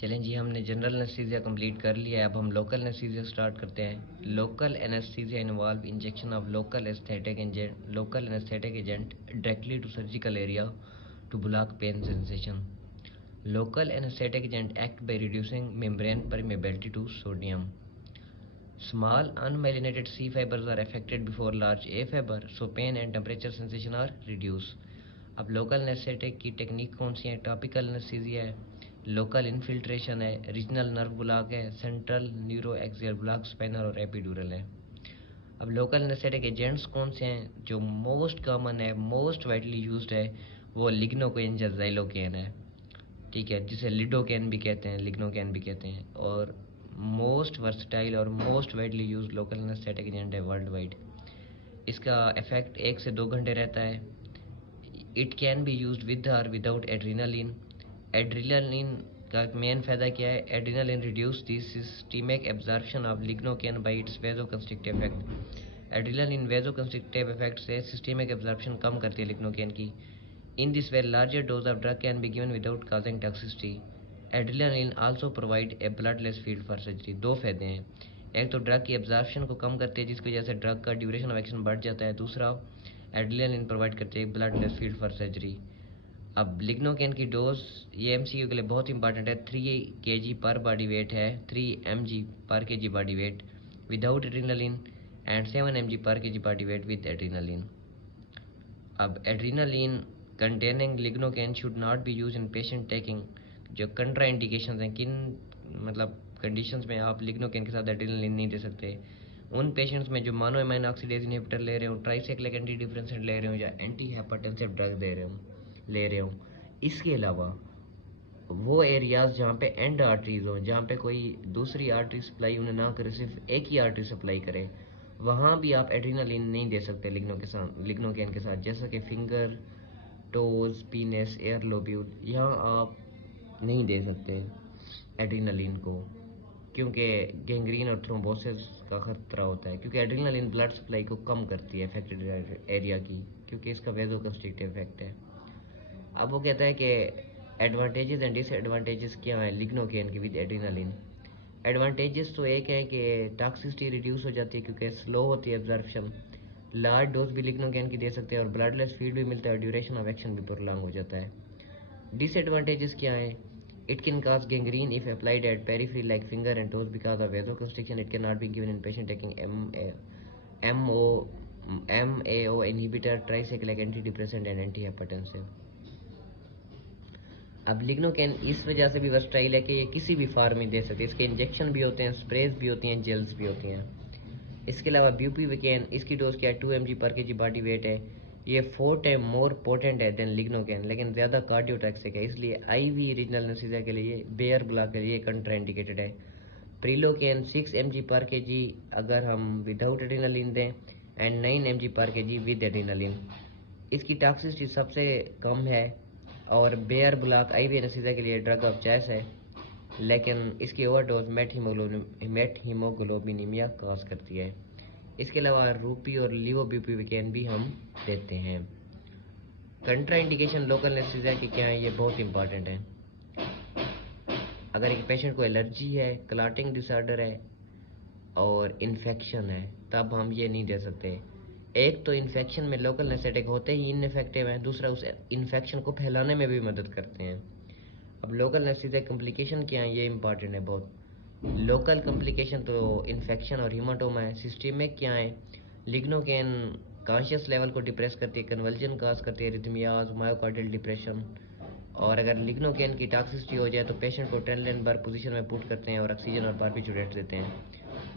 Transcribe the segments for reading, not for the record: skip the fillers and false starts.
चलें जी, हमने general anaesthesia complete कर लिया है। अब हम लोकल एनेस्थीसिया स्टार्ट करते हैं। Local anaesthesia involve injection of local anaesthetic agent directly to surgical area to block pain sensation. Local anesthetic agent act by reducing membrane permeability to sodium. Small unmyelinated C fibers are affected before large A fiber, so pain and temperature sensation are reduced. अब local anaesthetic की technique कौन सी है? Topical anaesthesia है, local infiltration है, regional nerve block है, central neuro axial block, spinal और epidural है। अब लोकल एनेस्थेटिक एजेंट्स कौन से हैं? जो मोस्ट कॉमन है, मोस्ट वाइडली यूज्ड है, वो लिग्नोकेन या ज़ाइलोकेन है। ठीक है, जिसे लिडोकेन भी कहते हैं, लिग्नोकेन भी कहते हैं। और मोस्ट वर्सटाइल और most widely use local anaesthetic agent है वर्ल्ड वाइड। इसका इफेक्ट 1 से 2 घंटे रहता है। It can be use with और विदाउट एड्रीनालिन। एड्रीनालिन का मेन फ़ायदा क्या है? Adrenaline reduce the systemic absorption of lignocaine by its vasoconstrictive effect. Adrenaline vasoconstrictive effect से सिस्टमिक एब्जॉर्प्शन कम करती है लिग्नोकेन की। In this way, larger dose of drug can be given without causing toxicity. Adrenaline also provide a bloodless field for surgery. दो फायदे हैं, एक तो ड्रग की एब्जॉर्प्शन को कम करती है जिसकी वजह से ड्रग का ड्यूरेशन ऑफ एक्शन बढ़ जाता है, दूसरा एड्रेनालिन प्रोवाइड करती है ब्लडलेस फील्ड फॉर सर्जरी। अब लिग्नोकेन की डोज, ये एमसीक्यू के लिए बहुत इंपॉर्टेंट है, 3 kg पर बॉडी वेट है, 3 mg पर kg body weight without adrenaline and 7 mg पर kg body weight with adrenaline. अब adrenaline containing lignocaine should not be use in patient taking, जो कंट्रा इंडिकेशन हैं, किन मतलब कंडीशंस में आप लिग्नोकेन के साथ एड्रेनालिन नहीं दे सकते? उन पेशेंट्स में जो मोनो अमाइनो ऑक्सीडेज इनहिबिटर ले रहे हो, ट्राइसाइक्लिक एंटी डिप्रेसेंट ले रहे हो, या एंटी हाइपरटेंसिव ड्रग ले रहे हो। इसके अलावा वो एरियाज जहाँ पे एंड आर्टरीज हो, जहाँ पे कोई दूसरी आर्टरी सप्लाई उन्हें ना करे, सिर्फ एक ही आर्टरी सप्लाई करे, वहाँ भी आप एड्रेनालिन नहीं दे सकते लिग्नोकेन के साथ, जैसा कि फिंगर, टोज, पीनस, एयर लोब्यूल, यहाँ आप नहीं दे सकते एड्रेनालिन को, क्योंकि गैंग्रीन और थ्रोम्बोसिस का खतरा होता है, क्योंकि एड्रेनालिन ब्लड सप्लाई को कम करती है अफेक्टेड एरिया की, क्योंकि इसका वेजोकंस्ट्रिक्टिव इफेक्ट है। अब वो कहता है कि एडवांटेजेस एंड डिसएडवांटेजेस क्या हैं लिग्नोकेन के विद एड्रेनालिन। एडवांटेजेस तो एक है कि टॉक्सिसिटी रिड्यूस हो जाती है क्योंकि स्लो होती है एब्जॉर्प्शन, लार्ज डोज भी लिग्नोकेन की दे सकते हैं और ब्लडलेस फीड भी मिलता है, ड्यूरेशन ऑफ एक्शन भी प्रोलॉन्ग हो जाता है। डिसएडवांटेजेस क्या है? It can cause gangrene if applied at periphery like finger and toes because of वेजोकंस्ट्रिक्शन। It can not be given in patient taking MAO inhibitor, tricyclic anti depressant and anti hypertensive. अब lignocaine इस वजह से भी versatile है कि ये किसी भी फार्म में दे सकते हैं। इसके इंजेक्शन भी होते हैं, स्प्रेज भी होती हैं, जेल्स भी होती हैं। इसके अलावा ब्यूपीविकेन, इसकी डोज क्या है? 2 mg पर kg बॉडी वेट है। ये 4 टाइम मोर पोटेंट है देन लिग्नोकेन, लेकिन ज़्यादा कार्डियोटॉक्सिक है, इसलिए IV रीजनल एनेस्थीसिया के लिए, बेयर ब्लॉक के लिए कंट्राइंडिकेटेड है। प्रिलोकेन 6 mg पर kg अगर हम विदाउट एड्रेनालिन दें एंड 9 mg पर kg विद एड्रेनालिन। इसकी टॉक्सिसिटी सबसे कम है और बेयर ब्लॉक IV एनेस्थीसिया के लिए ड्रग ऑफ चॉइस है, लेकिन इसकी ओवरडोज मेट हीमोग्लोबिनीमिया कॉज करती है। इसके अलावा रूपी और लीवोब्यूपीविकेन भी हम देते हैं। कंट्रा इंडिकेशन लोकल एनेस्थीसिया की क्या है? ये बहुत इंपॉर्टेंट है। अगर एक पेशेंट को एलर्जी है, क्लॉटिंग डिसऑर्डर है और इन्फेक्शन है, तब हम ये नहीं दे सकते। एक तो इन्फेक्शन में लोकल एनेस्थेटिक होते ही इनफेक्टिव है, दूसरा उस इन्फेक्शन को फैलाने में भी मदद करते हैं। अब लोकल एनेस्थीसिया कॉम्प्लिकेशन क्या है? ये इंपॉर्टेंट है बहुत। लोकल कॉम्प्लिकेशन तो इन्फेक्शन और हीमाटोमा है। सिस्टमिक क्या है? लिग्नोकेन कॉन्शियस लेवल को डिप्रेस करती है, कन्वर्जन काज करती है, रिथमियाज, मायोकार्डियल डिप्रेशन। और अगर लिग्नोकेन की टॉक्सिसिटी हो जाए तो पेशेंट को ट्रेनलेनबर्ग पोजीशन में पुट करते हैं और ऑक्सीजन और बारबिटूरेट देते हैं।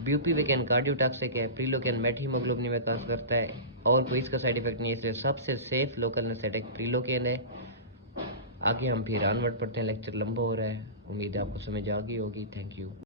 ब्यूपीविकेन कार्डियोटॉक्सिक है, प्रीलोकेन मेट हीमोग्लोबिन में काज करता है और कोई इसका साइड इफेक्ट नहीं है, इसलिए सबसे सेफ लोकल एनेस्थेटिक प्रीलोकेन है। आगे हम फिर ऑनवर्ड पढ़ते हैं, लेक्चर लंबा हो रहा है, उम्मीद है आपको समझ आ गई होगी। Thank you.